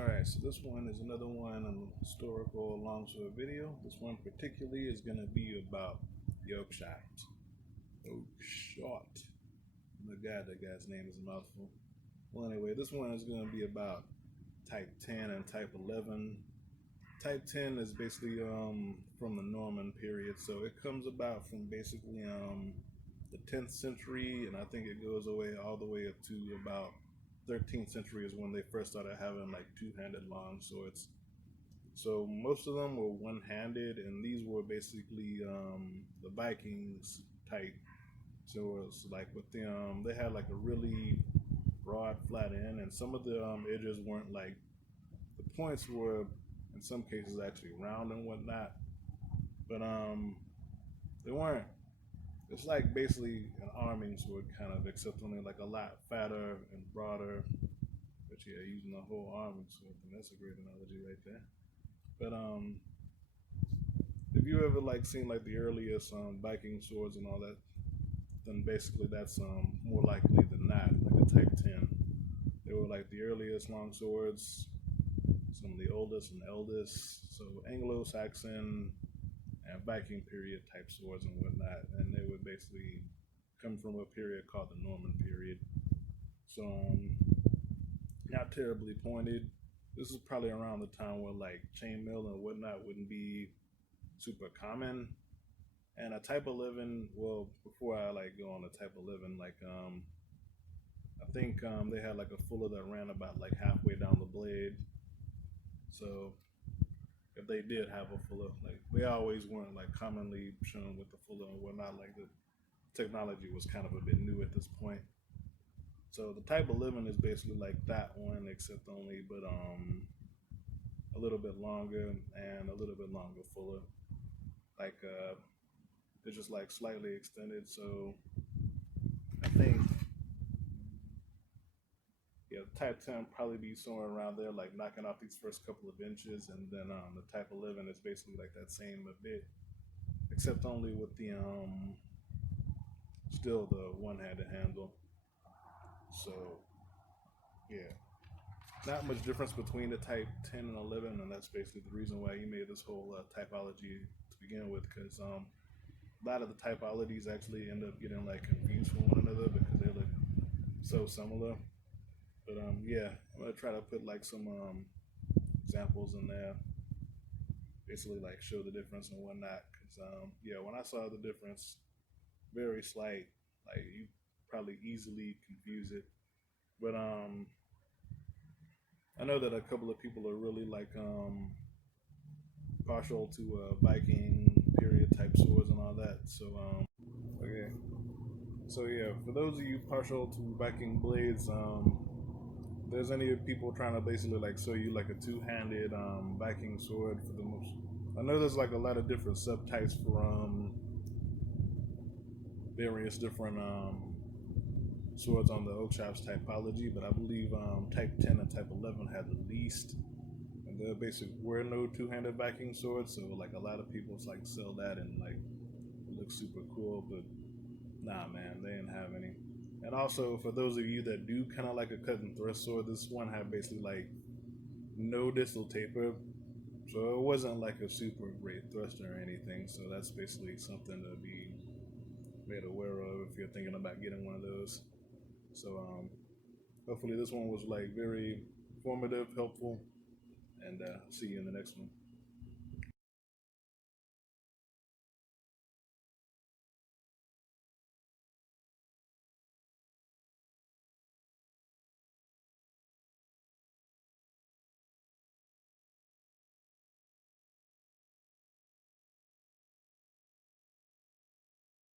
Alright, so this one is another one, an historical longsword video. This one particularly is going to be about the oakshott. Oakshott. That guy's name is a mouthful. Well, anyway, this one is going to be about type 10 and type 11. Type 10 is basically from the Norman period, so it comes about from basically the 10th century, and I think it goes away all the way up to about 13th century is when they first started having like two-handed long swords. So most of them were one-handed, and these were basically the Vikings type swords. Like with them, they had like a really broad flat end, and some of the edges weren't like, the points were in some cases actually round and whatnot, but they weren't. It's like basically an arming sword kind of, except only like a lot fatter and broader. But yeah, using the whole arming sword, and that's a great analogy right there. But if you ever like seen like the earliest Viking swords and all that, then basically that's more likely than not like a type 10. They were like the earliest long swords, some of the oldest and eldest. So Anglo-Saxon and Viking period type swords and whatnot, and they would basically come from a period called the Norman period. So not terribly pointed. This is probably around the time where like chainmail and whatnot wouldn't be super common. And a type 11, well, before I like go on to type 11, like I think they had like a fuller that ran about like halfway down the blade. So if they did have a fuller, like they always weren't like commonly shown with the fuller and whatnot. Like the technology was kind of a bit new at this point. So the type 11 is basically like that one, except only but a little bit longer and a little bit longer fuller. Like they're just like slightly extended. So I think yeah, the type 10 probably be somewhere around there, like knocking off these first couple of inches, and then the type 11 is basically like that same a bit, except only with the still the one-handed handle. So yeah, not much difference between the type 10 and 11, and that's basically the reason why he made this whole typology to begin with, because a lot of the typologies actually end up getting like confused from one another because they look so similar. But yeah, I'm gonna try to put like some examples in there, basically like show the difference and whatnot. Cause yeah, when I saw the difference, very slight, like you probably easily confuse it. But I know that a couple of people are really like partial to Viking period type swords and all that. So okay. So yeah, for those of you partial to Viking blades, there's any people trying to basically like show you like a two-handed Viking sword for the most. I know there's like a lot of different subtypes for various different swords on the oakshott's typology, but I believe type 10 and type 11 had the least. And there basically were no two-handed Viking swords, so like a lot of people like sell that and like it looks super cool, but nah, man, they didn't have any. And also, for those of you that do kind of like a cut and thrust sword, this one had basically like no distal taper, so it wasn't like a super great thruster or anything. So that's basically something to be made aware of if you're thinking about getting one of those. So hopefully this one was like very informative, helpful, and see you in the next one.